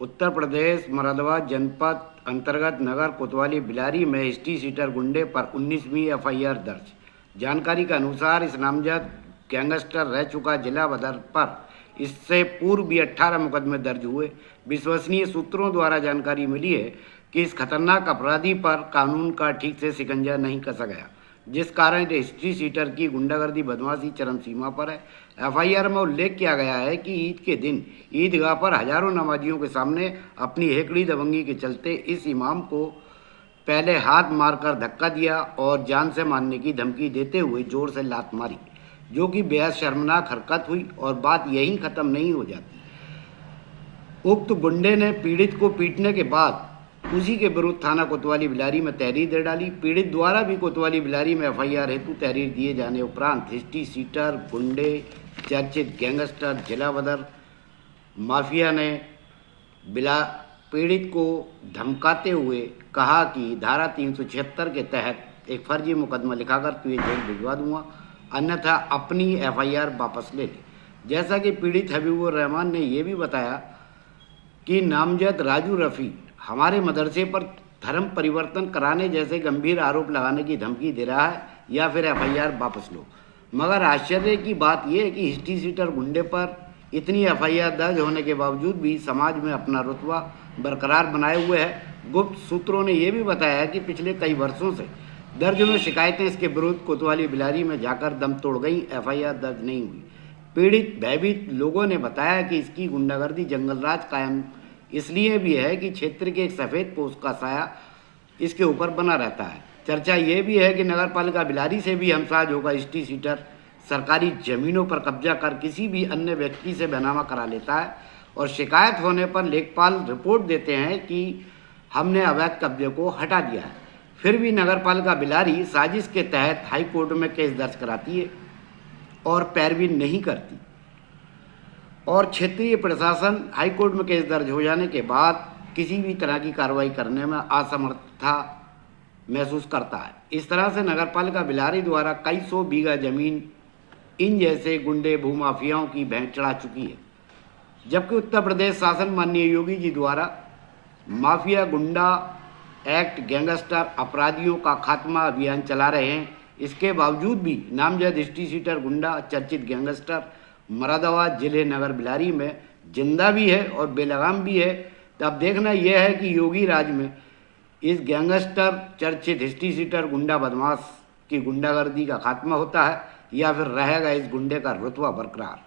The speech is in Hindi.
उत्तर प्रदेश मुरादाबाद जनपद अंतर्गत नगर कोतवाली बिलारी में हिस्ट्री सीटर गुंडे पर 19वीं एफआईआर दर्ज। जानकारी के अनुसार इस नामजद गैंगस्टर रह चुका जिला बदर पर इससे पूर्व भी 18 मुकदमे दर्ज हुए। विश्वसनीय सूत्रों द्वारा जानकारी मिली है कि इस खतरनाक अपराधी पर कानून का ठीक से शिकंजा नहीं कसा गया, जिस कारण हिस्ट्री सीटर की गुंडागर्दी बदमाशी चरम सीमा पर है। एफआईआर में उल्लेख किया गया है कि ईद के दिन ईदगाह पर हजारों नमाजियों के सामने अपनी हेकड़ी दबंगी के चलते इस इमाम को पहले हाथ मारकर धक्का दिया और जान से मारने की धमकी देते हुए जोर से लात मारी, जो कि बेहद शर्मनाक हरकत हुई और बात यहीं खत्म नहीं हो जाती। उक्त गुंडे ने पीड़ित को पीटने के बाद उसी के विरुद्ध थाना कोतवाली बिलारी में तहरीर दे डाली। पीड़ित द्वारा भी कोतवाली बिलारी में एफआईआर हेतु तहरीर दिए जाने उपरांत हिस्ट्री सीटर गुंडे चर्चित गैंगस्टर जिला बदर माफिया ने पीड़ित को धमकाते हुए कहा कि धारा 376 के तहत एक फर्जी मुकदमा लिखाकर तुझे जेल भिजवा दूंगा, अन्यथा अपनी एफआईआर वापस ले ले। जैसा कि पीड़ित हबीबुर रहमान ने यह भी बताया कि नामजद राजू रफ़ी हमारे मदरसे पर धर्म परिवर्तन कराने जैसे गंभीर आरोप लगाने की धमकी दे रहा है, या फिर एफआईआर वापस लो। मगर आश्चर्य की बात यह है कि हिस्ट्री सीटर गुंडे पर इतनी एफआईआर दर्ज होने के बावजूद भी समाज में अपना रुतबा बरकरार बनाए हुए है। गुप्त सूत्रों ने यह भी बताया कि पिछले कई वर्षों से दर्जनों शिकायतें इसके विरुद्ध कोतवाली बिलारी में जाकर दम तोड़ गई, एफआईआर दर्ज नहीं हुई। पीड़ित भयभीत लोगों ने बताया कि इसकी गुंडागर्दी जंगलराज कायम इसलिए भी है कि क्षेत्र के एक सफ़ेद पोष का साया इसके ऊपर बना रहता है। चर्चा ये भी है कि नगर पालिका बिलारी से भी हमसाज होगा हिस्ट्री सीटर सरकारी जमीनों पर कब्जा कर किसी भी अन्य व्यक्ति से बैनामा करा लेता है और शिकायत होने पर लेखपाल रिपोर्ट देते हैं कि हमने अवैध कब्जे को हटा दिया है। फिर भी नगर पालिका बिलारी साजिश के तहत हाई कोर्ट में केस दर्ज कराती है और पैरवी नहीं करती, और क्षेत्रीय प्रशासन हाई कोर्ट में केस दर्ज हो जाने के बाद किसी भी तरह की कार्रवाई करने में असमर्थता महसूस करता है। इस तरह से नगर पालिका बिलारी द्वारा कई सौ बीघा जमीन इन जैसे गुंडे भूमाफियाओं की भेंट चढ़ा चुकी है, जबकि उत्तर प्रदेश शासन माननीय योगी जी द्वारा माफिया गुंडा एक्ट गैंगस्टर अपराधियों का खात्मा अभियान चला रहे हैं। इसके बावजूद भी नामजद हिस्ट्री सीटर गुंडा चर्चित गैंगस्टर मुरादाबाद जिले नगर बिलारी में जिंदा भी है और बेलगाम भी है। तो अब देखना यह है कि योगी राज में इस गैंगस्टर चर्चित हिस्ट्री सीटर गुंडा बदमाश की गुंडागर्दी का खात्मा होता है या फिर रहेगा इस गुंडे का रुतबा बरकरार।